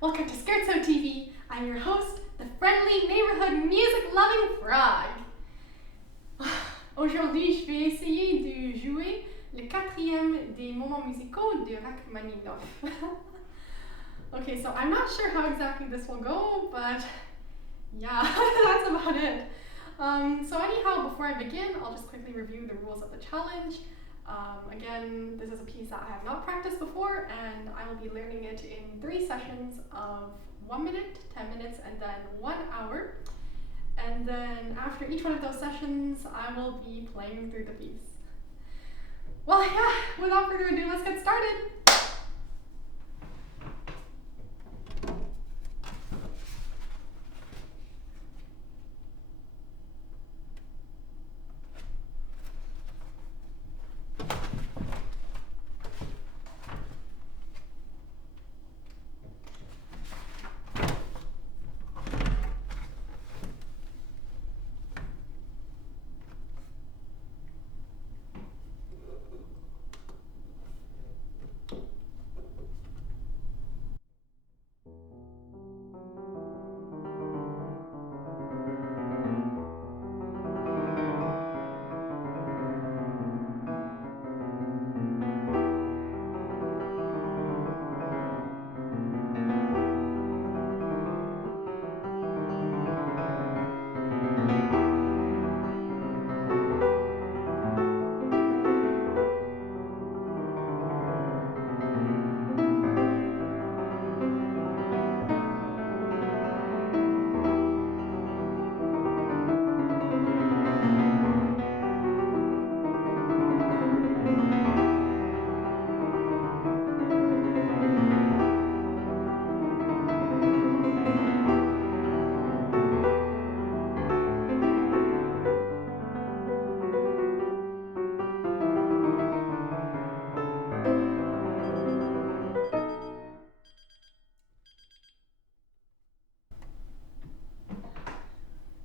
Welcome to Scherzo TV. I'm your host, the friendly neighborhood music-loving frog. Aujourd'hui, je vais essayer de jouer le quatrième des moments musicaux de Rachmaninoff. Okay, so I'm not sure how exactly this will go, but yeah, that's about it. So anyhow, before I begin, I'll just quickly review the rules of the challenge. Again, this is a piece that I have not practiced before, and I will be learning it in 3 sessions of 1 minute, 10 minutes, and then 1 hour. And then after each one of those sessions, I will be playing through the piece. Well, yeah, without further ado, let's get started.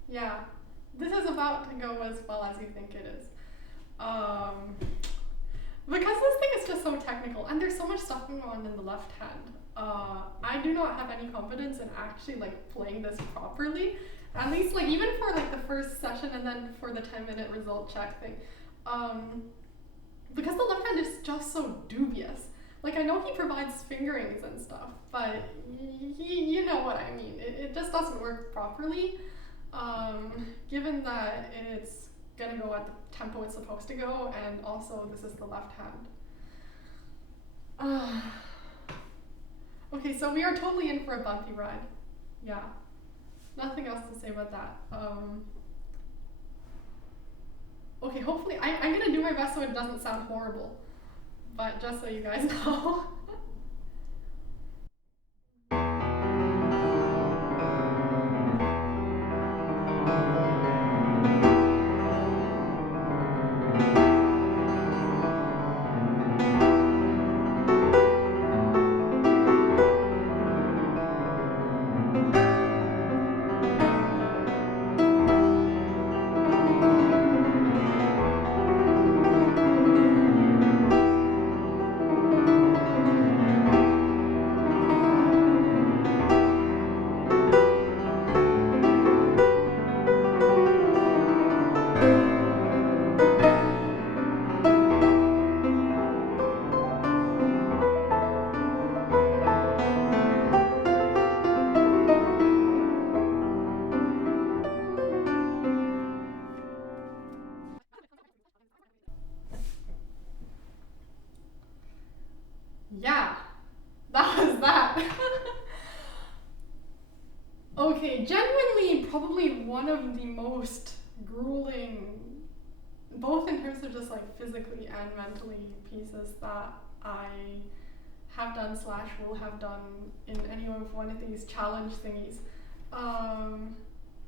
Yeah, this is about to go as well as you think it is. Because this thing is just so technical, and there's so much stuff going on in the left hand, I do not have any confidence in actually playing this properly. At least even for the first session and then for the 10-minute result check thing. Because the left hand is just so dubious. I know he provides fingerings and stuff, but you know what I mean. It just doesn't work properly. Given that it's gonna go at the tempo it's supposed to go, and also this is the left hand. Okay, so we are totally in for a bumpy ride. Yeah, nothing else to say about that. Okay, hopefully, I'm gonna do my best so it doesn't sound horrible, but just so you guys know. Yeah, that was that. Okay, genuinely probably one of the most grueling, both in terms of just physically and mentally, pieces that I have done / will have done in any of one of these challenge thingies.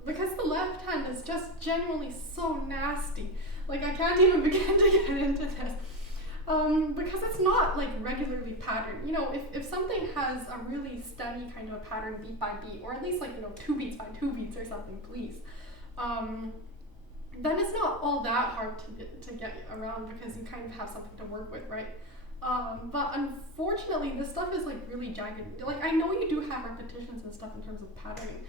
Because the left hand is just genuinely so nasty. I can't even begin to get into this. Because it's not regularly patterned. If something has a really steady kind of a pattern beat by beat, or at least 2 beats by 2 beats or something, please. Then it's not all that hard to get around, because you kind of have something to work with, right? But unfortunately, this stuff is like really jagged. Like I know you do have repetitions and stuff in terms of patterning,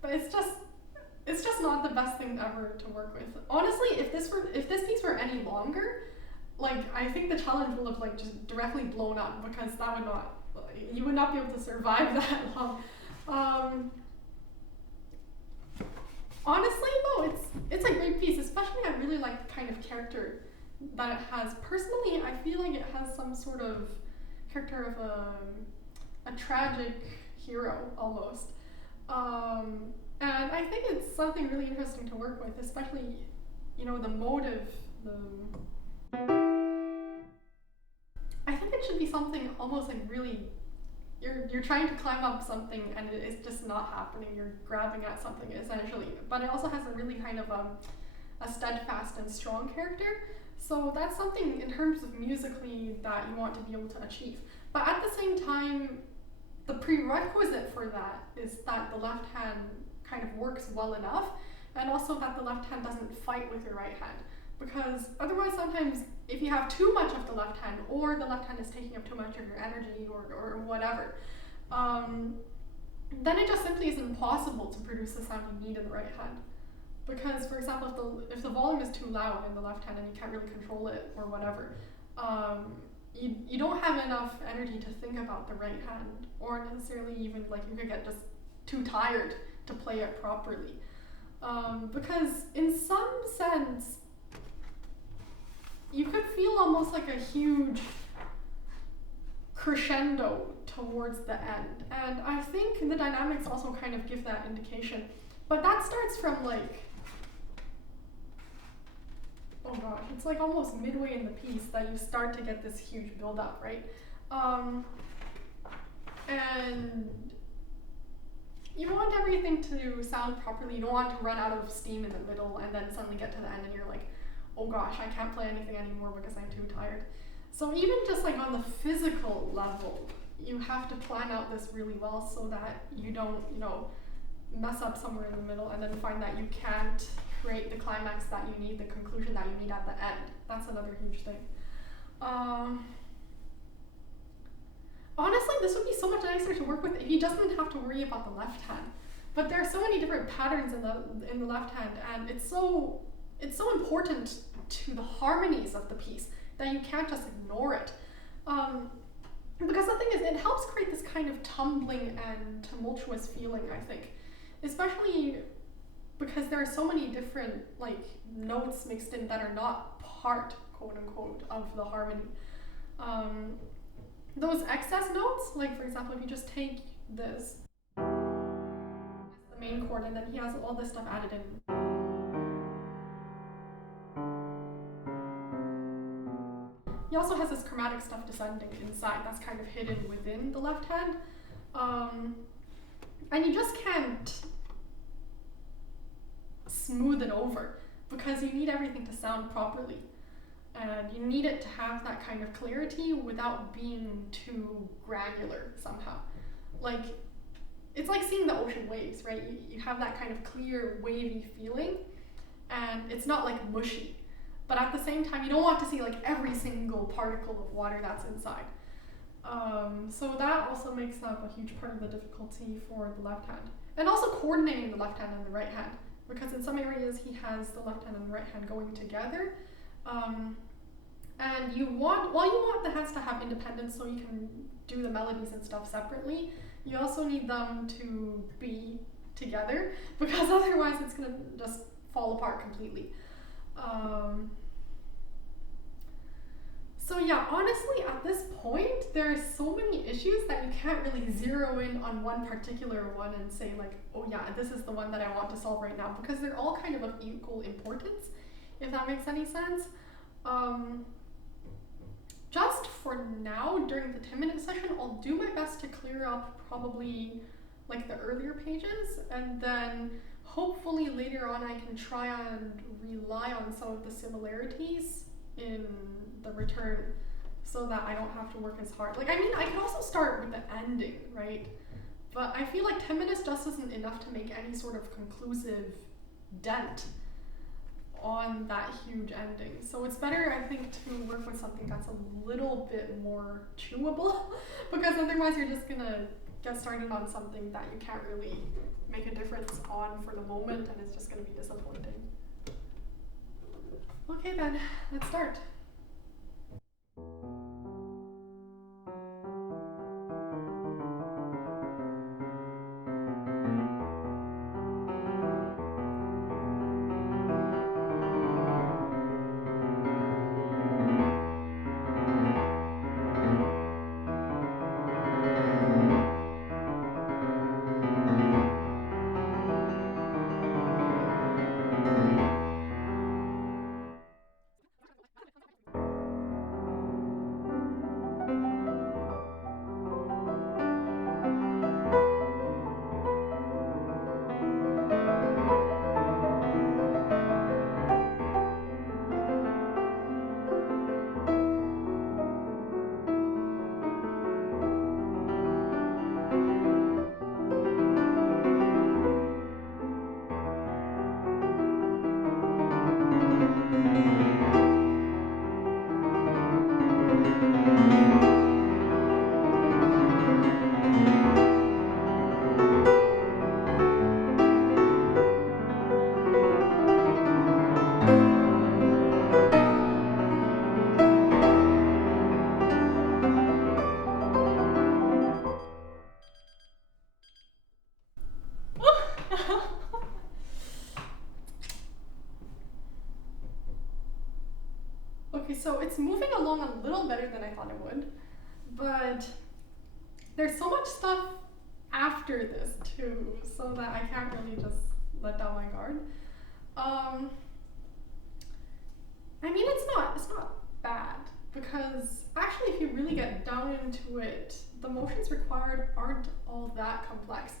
but it's just not the best thing ever to work with. Honestly, if this piece were any longer, like I think the challenge will have like just directly blown up because that would not, you would not be able to survive that long. Honestly though, it's a great piece, especially I really like the kind of character that it has. Personally, I feel like it has some sort of character of a tragic hero almost. And I think it's something really interesting to work with, especially, you know, the motive, I think it should be something almost like really, you're trying to climb up something and it's just not happening. You're grabbing at something essentially, but it also has a really kind of a steadfast and strong character. So that's something in terms of musically that you want to be able to achieve. But at the same time, the prerequisite for that is that the left hand kind of works well enough, and also that the left hand doesn't fight with your right hand. Because otherwise sometimes if you have too much of the left hand, or the left hand is taking up too much of your energy or whatever, then it just simply is impossible to produce the sound you need in the right hand. Because for example, if the volume is too loud in the left hand and you can't really control it or whatever, you don't have enough energy to think about the right hand, or necessarily even like you could get just too tired to play it properly. Because in some sense, you could feel almost like a huge crescendo towards the end. And I think the dynamics also kind of give that indication. But that starts from like, oh gosh, it's like almost midway in the piece that you start to get this huge build up, right? And you want everything to sound properly. You don't want to run out of steam in the middle and then suddenly get to the end and you're like, oh gosh, I can't play anything anymore because I'm too tired. So even just like on the physical level, you have to plan out this really well so that you don't, you know, mess up somewhere in the middle and then find that you can't create the climax that you need, the conclusion that you need at the end. That's another huge thing. Honestly, this would be so much nicer to work with if you just didn't have to worry about the left hand. But there are so many different patterns in the left hand, and it's so important to the harmonies of the piece that you can't just ignore it. Because the thing is, it helps create this kind of tumbling and tumultuous feeling, I think. Especially because there are so many different like notes mixed in that are not part, quote unquote, of the harmony. Those excess notes, like for example, if you just take this as the main chord and then he has all this stuff added in. He also has this chromatic stuff descending inside that's kind of hidden within the left hand. And you just can't smooth it over because you need everything to sound properly. And you need it to have that kind of clarity without being too granular somehow. Like, it's like seeing the ocean waves, right? You have that kind of clear, wavy feeling, and it's not like mushy. But at the same time, you don't want to see like every single particle of water that's inside. So that also makes up a huge part of the difficulty for the left hand. And also coordinating the left hand and the right hand, because in some areas he has the left hand and the right hand going together. And you want the hands to have independence so you can do the melodies and stuff separately, you also need them to be together, because otherwise it's gonna just fall apart completely. So yeah, honestly, at this point, there are so many issues that you can't really zero in on one particular one and say like, oh yeah, this is the one that I want to solve right now, because they're all kind of equal importance, if that makes any sense. Just for now, during the 10-minute session, I'll do my best to clear up probably like the earlier pages, and then hopefully later on I can try and rely on some of the similarities in the return so that I don't have to work as hard. Like, I mean, I can also start with the ending, right? But I feel like 10 minutes just isn't enough to make any sort of conclusive dent on that huge ending. So it's better, I think, to work with something that's a little bit more chewable because otherwise you're just gonna get started on something that you can't really make a difference on for the moment, and it's just gonna be disappointing. Okay then, let's start. Okay, so it's moving along a little better than I thought it would, but there's so much stuff after this too, so that I can't really just let down my guard. I mean, it's not bad, because actually if you really get down into it, the motions required aren't all that complex.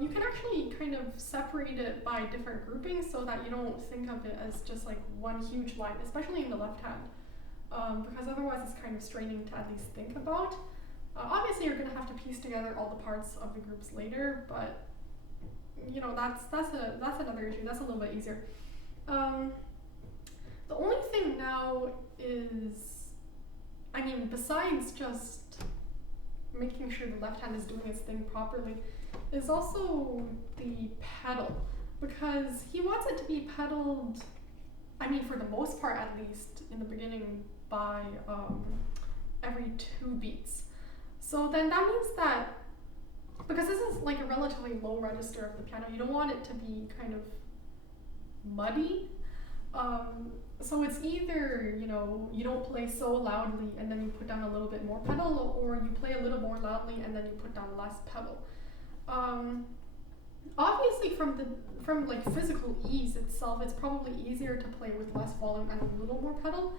You can actually kind of separate it by different groupings so that you don't think of it as just like one huge line, especially in the left hand, because otherwise it's kind of straining to at least think about. Obviously you're going to have to piece together all the parts of the groups later, but you know, that's another issue. That's a little bit easier. The only thing now is, I mean, besides just making sure the left hand is doing its thing properly, is also the pedal, because he wants it to be pedaled, I mean, for the most part at least, in the beginning by every 2 beats. So then that means that, because this is like a relatively low register of the piano, you don't want it to be kind of muddy. So it's either, you know, you don't play so loudly and then you put down a little bit more pedal, or you play a little more loudly and then you put down less pedal. Obviously from like physical ease itself, it's probably easier to play with less volume and a little more pedal.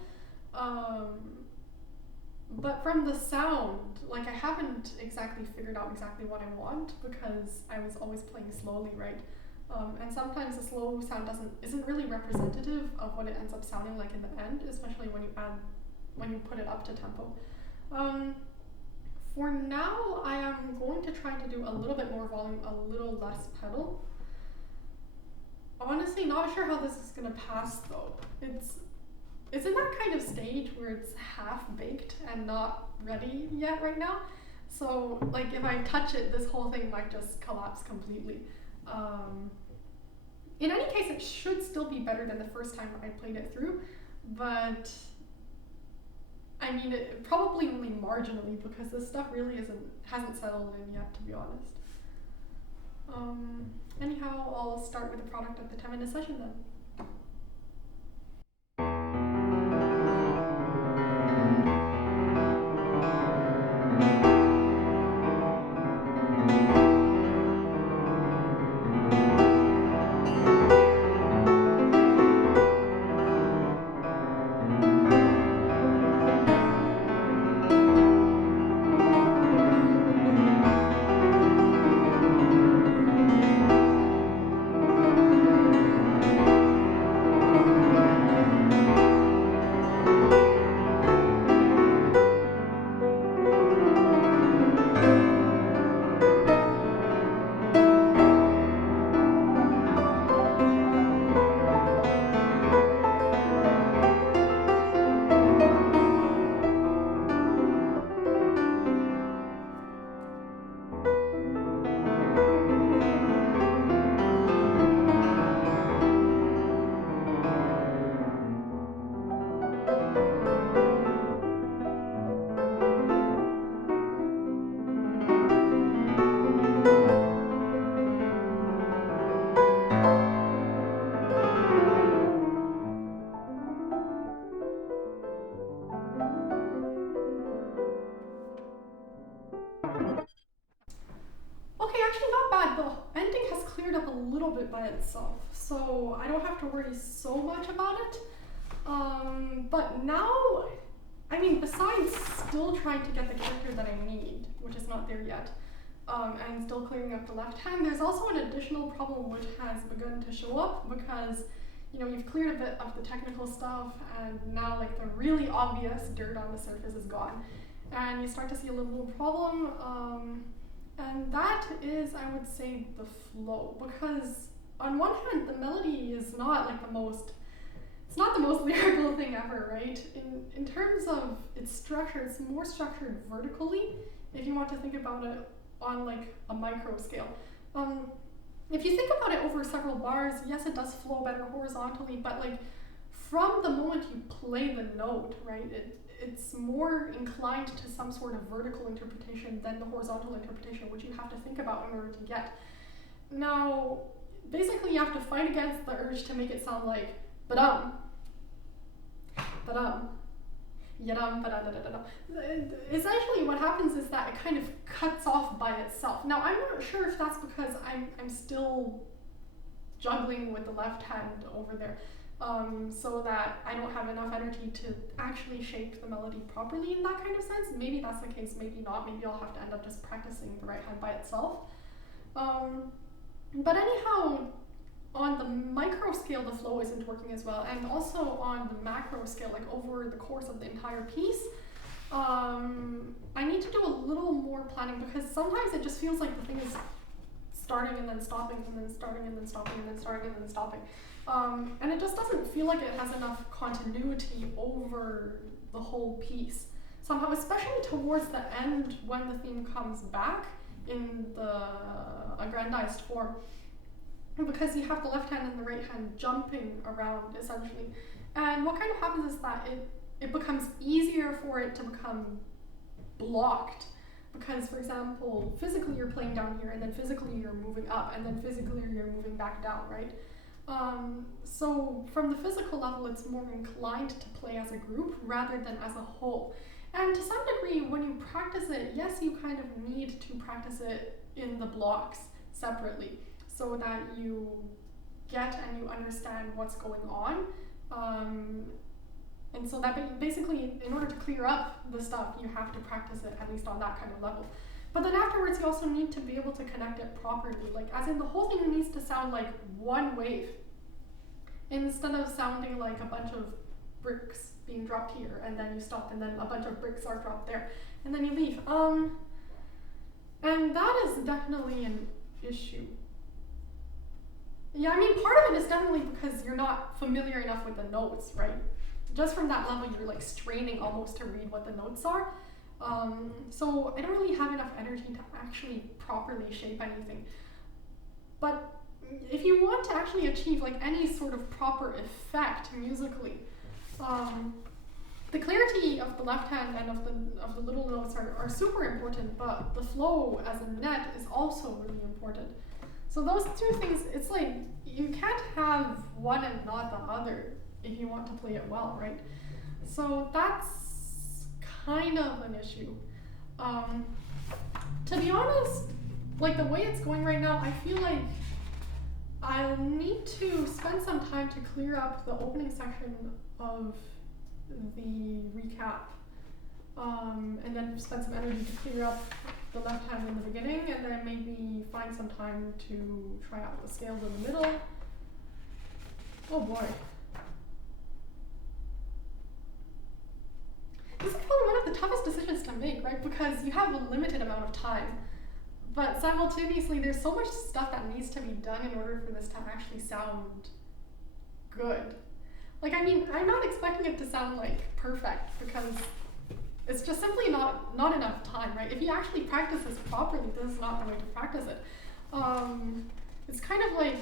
But from the sound, like, I haven't exactly figured out exactly what I want, because I was always playing slowly, right? And sometimes the slow sound isn't really representative of what it ends up sounding like in the end, especially when you put it up to tempo. For now, I am going to try to do a little bit more volume, a little less pedal. Honestly, not sure how this is gonna pass though. It's in that kind of stage where it's half baked and not ready yet right now. So like, if I touch it, this whole thing might just collapse completely. In any case, it should still be better than the first time I played it through, but I mean, it probably only marginally, because this stuff really hasn't settled in yet, to be honest. Anyhow, I'll start with the product of the 10-minute session then. cleared up a little bit by itself, so I don't have to worry so much about it. But now, I mean, besides still trying to get the character that I need, which is not there yet, and still clearing up the left hand, there's also an additional problem which has begun to show up because, you know, you've cleared a bit of the technical stuff, and now like the really obvious dirt on the surface is gone, and you start to see a little problem, and that is, I would say, the flow, because on one hand, the melody is not like it's not the most lyrical thing ever, right? In terms of its structure, it's more structured vertically, if you want to think about it on like a micro scale. If you think about it over several bars, yes, it does flow better horizontally, but like from the moment you play the note, right, it's more inclined to some sort of vertical interpretation than the horizontal interpretation, which you have to think about in order to get. Now, basically you have to fight against the urge to make it sound like ba-dum, ba-dum, yadam, ba-da-da-da-da-da. Essentially what happens is that it kind of cuts off by itself. Now, I'm not sure if that's because I'm still juggling with the left hand over there, so that I don't have enough energy to actually shape the melody properly in that kind of sense. Maybe that's the case, maybe not. Maybe I'll have to end up just practicing the right hand by itself. But anyhow, on the micro scale, the flow isn't working as well, and also on the macro scale, like over the course of the entire piece, I need to do a little more planning, because sometimes it just feels like the thing is starting and then stopping and then starting and then stopping and then starting and then stopping. And it just doesn't feel like it has enough continuity over the whole piece. Somehow, especially towards the end when the theme comes back in the aggrandized form, because you have the left hand and the right hand jumping around essentially. And what kind of happens is that it becomes easier for it to become blocked, because, for example, physically you're playing down here, and then physically you're moving up, and then physically you're moving back down, right? So from the physical level, it's more inclined to play as a group rather than as a whole. And to some degree, when you practice it, yes, you kind of need to practice it in the blocks separately, so that you get and you understand what's going on. And so that basically, in order to clear up the stuff, you have to practice it at least on that kind of level. But then afterwards, you also need to be able to connect it properly. Like, as in, the whole thing needs to sound like one wave, instead of sounding like a bunch of bricks being dropped here, and then you stop, and then a bunch of bricks are dropped there, and then you leave. And that is definitely an issue. Yeah, I mean, part of it is definitely because you're not familiar enough with the notes, right? Just from that level, you're like straining almost to read what the notes are. So I don't really have enough energy to actually properly shape anything. But if you want to actually achieve like any sort of proper effect musically, the clarity of the left hand and of the little notes are super important, but the flow as a net is also really important. So those two things, it's like you can't have one and not the other if you want to play it well, right? So that's kind of an issue. To be honest, like the way it's going right now, I feel like I'll need to spend some time to clear up the opening section of the recap, and then spend some energy to clear up the left hand in the beginning, and then maybe find some time to try out the scales in the middle. Oh boy. This is probably one of the toughest decisions to make, right? Because you have a limited amount of time, but simultaneously there's so much stuff that needs to be done in order for this to actually sound good. Like, I mean, I'm not expecting it to sound like perfect, because it's just simply not enough time, right? If you actually practice this properly, this is not the way to practice it. It's kind of like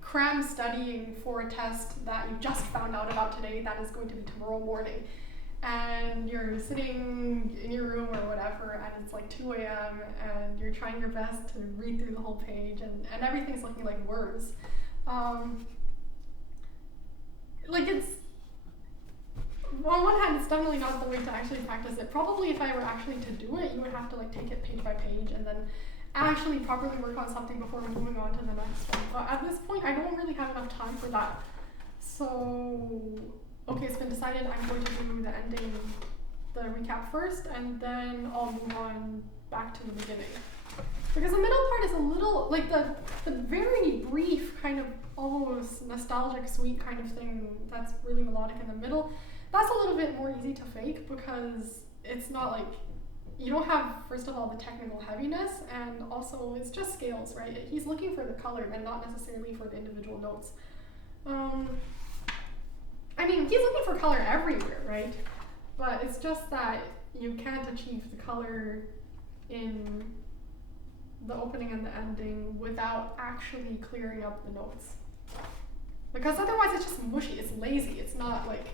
cram studying for a test that you just found out about today that is going to be tomorrow morning. And you're sitting in your room or whatever, and it's like 2 a.m. and you're trying your best to read through the whole page, and everything's looking like worms. Like, it's, on one hand, it's definitely not the way to actually practice it. Probably if I were actually to do it, you would have to like take it page by page and then actually properly work on something before moving on to the next one. But at this point, I don't really have enough time for that. So, okay, it's been decided I'm going to do the ending, the recap first, and then I'll move on back to the beginning. Because the middle part is a little, like the very brief kind of almost nostalgic sweet kind of thing that's really melodic in the middle, that's a little bit more easy to fake because it's not like, you don't have, first of all, the technical heaviness, and also it's just scales, right? He's looking for the color and not necessarily for the individual notes. I mean, he's looking for color everywhere, right? But it's just that you can't achieve the color in the opening and the ending without actually clearing up the notes. Because otherwise it's just mushy, it's lazy, it's not like,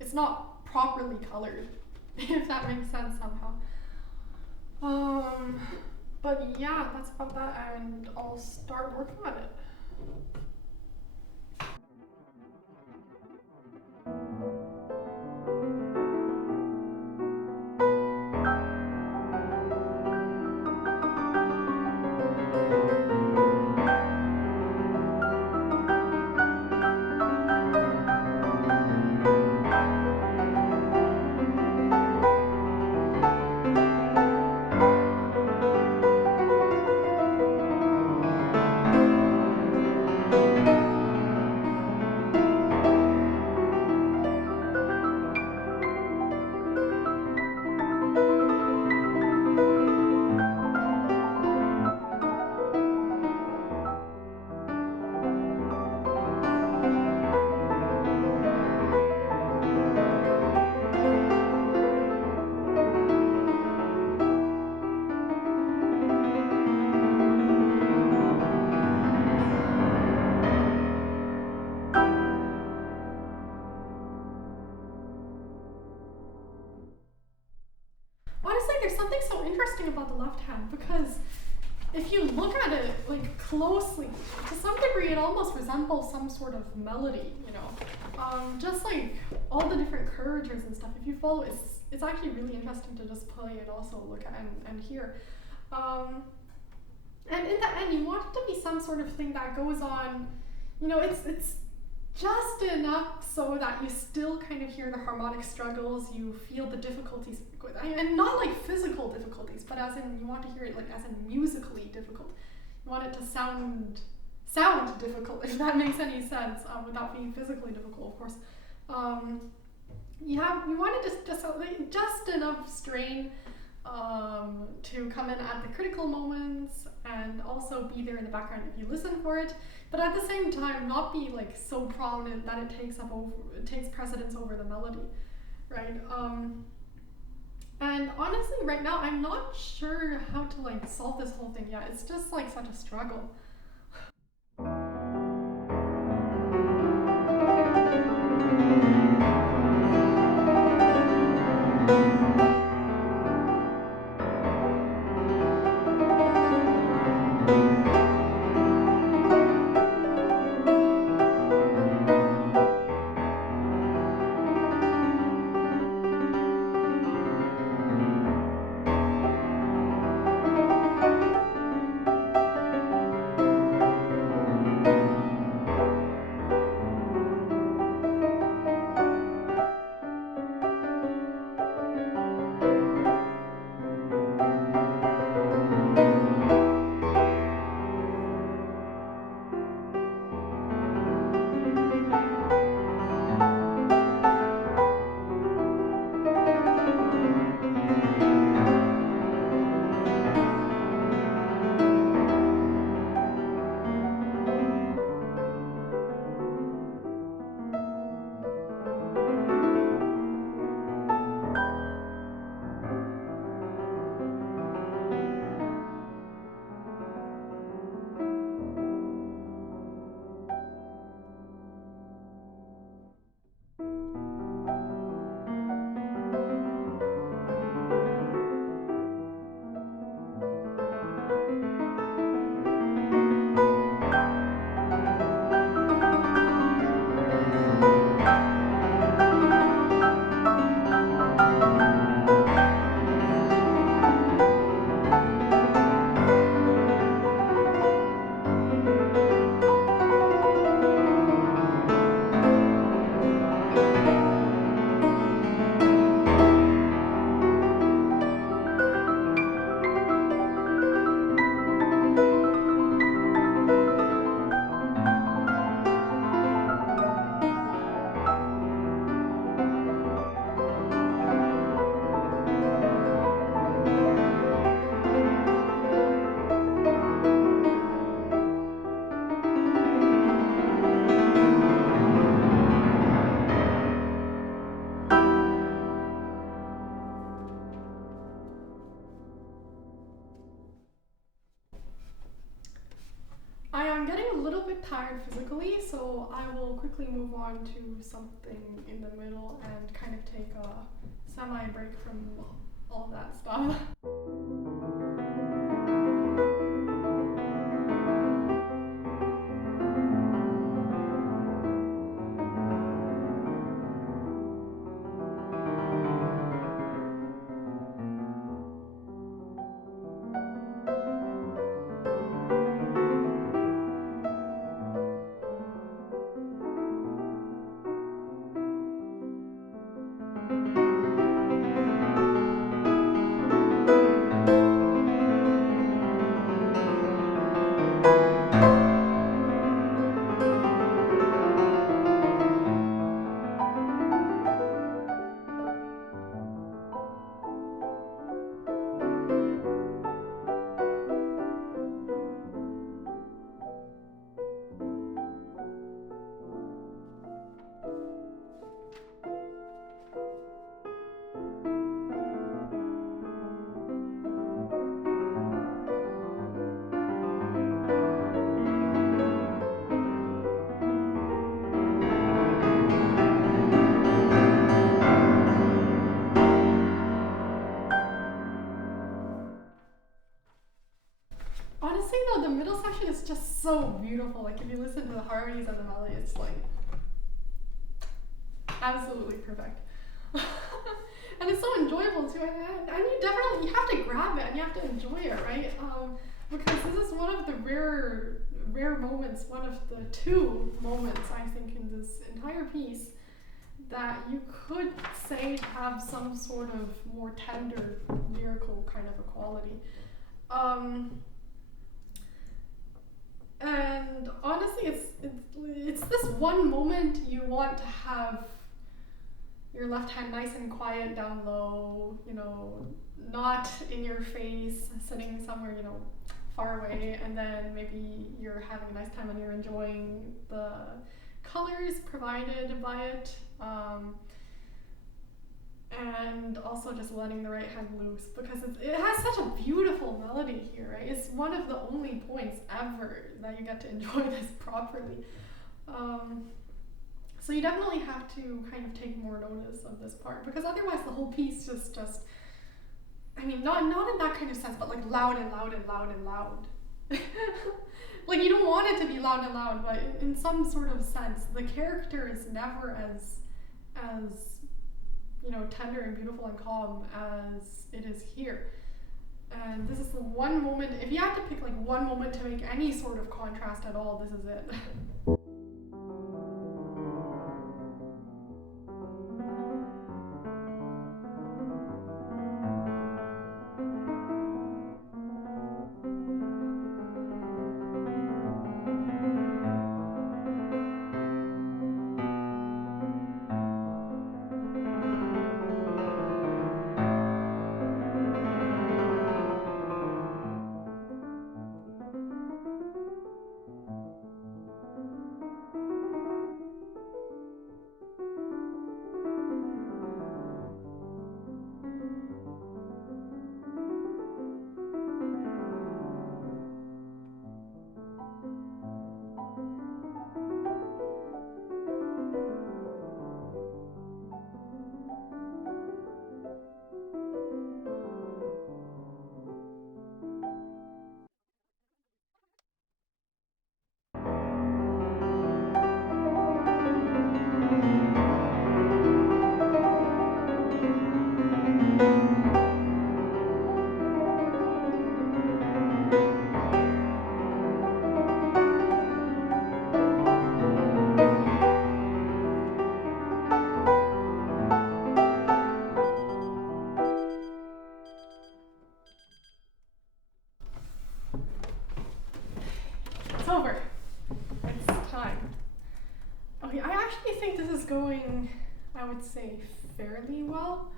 it's not properly colored, if that makes sense somehow. But yeah, that's about that, and I'll start working on it. Honestly, there's something so interesting about the left hand because if you look at it like closely, to some degree it almost resembles some sort of melody, you know. Just like all the different curvatures and stuff. If you follow, it's actually really interesting to just play and also look at and hear. And in the end, you want it to be some sort of thing that goes on, you know, it's just enough so that you still kind of hear the harmonic struggles, you feel the difficulties, and not like physical difficulties, but as in you want to hear it like as in musically difficult. You want it to sound difficult, if that makes any sense, without being physically difficult, of course. You want it just enough strain to come in at the critical moments and also be there in the background if you listen for it, but at the same time not be like so prominent that it takes precedence over the melody, right? And honestly, right now I'm not sure how to like solve this whole thing yet. It's just like such a struggle. I am getting a little bit tired physically, so I will quickly move on to something in the middle and kind of take a semi-break from all that stuff. Honestly though, the middle section is just so beautiful. Like if you listen to the harmonies and the melody, it's like absolutely perfect. And it's so enjoyable too. And you have to grab it and you have to enjoy it, right? Because this is one of the rare moments, one of the two moments I think in this entire piece that you could say have some sort of more tender lyrical kind of a quality. And honestly, it's this one moment you want to have your left hand nice and quiet down low, not in your face, sitting somewhere, far away, and then maybe you're having a nice time and you're enjoying the colors provided by it, and also just letting the right hand loose, because it has such a beautiful melody here, right? It's one of the only points ever that you get to enjoy this properly. So you definitely have to kind of take more notice of this part, because otherwise the whole piece just I mean, not in that kind of sense, but like loud and loud and loud and loud. Like you don't want it to be loud and loud, but in some sort of sense, the character is never as tender and beautiful and calm as it is here. And this is the one moment, if you have to pick like one moment to make any sort of contrast at all, this is it. It's over. It's time. Okay, I actually think this is going, I would say, fairly well.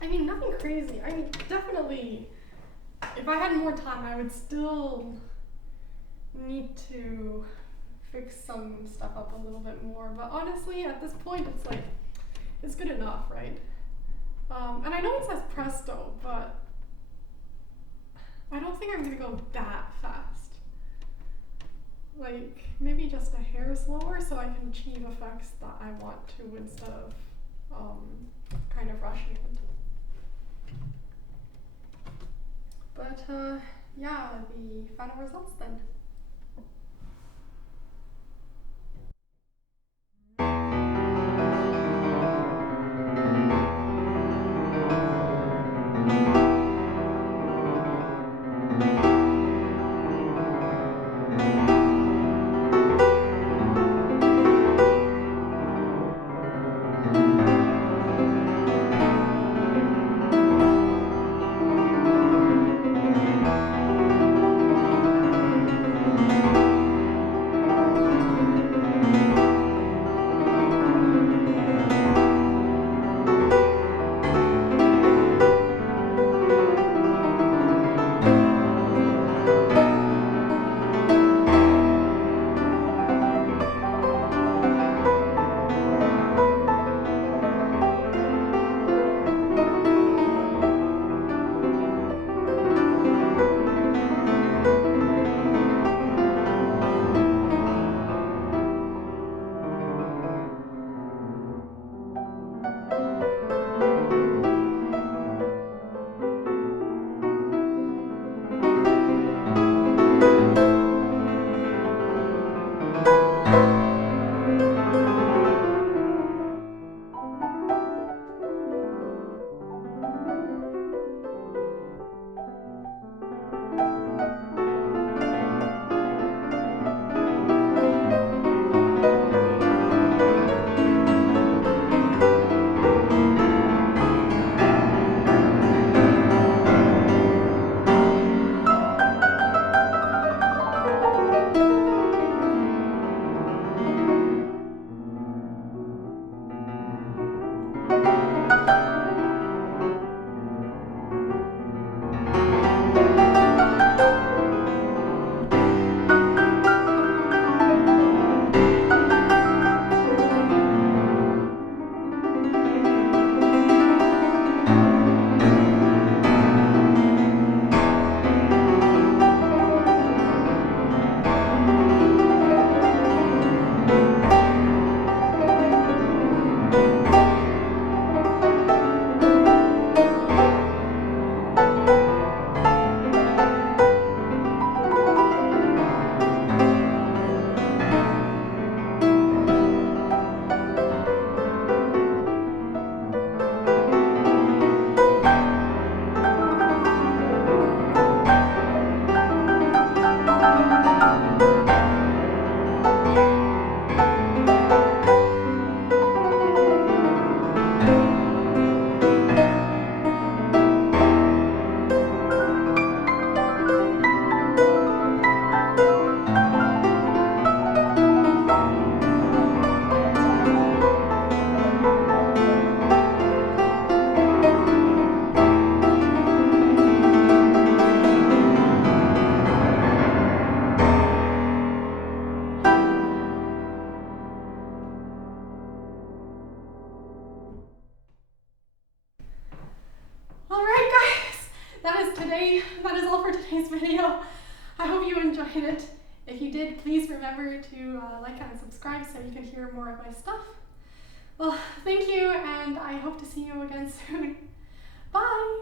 I mean, nothing crazy. I mean, definitely, if I had more time, I would still need to fix some stuff up a little bit more. But honestly, at this point, it's like, it's good enough, right? And I know it says presto, but I don't think I'm gonna go that fast. Like, maybe just a hair slower so I can achieve effects that I want to instead of kind of rushing it. But yeah, the final results then. That is all for today's video. I hope you enjoyed it. If you did, please remember to like and subscribe so you can hear more of my stuff. Well, thank you, and I hope to see you again soon. Bye!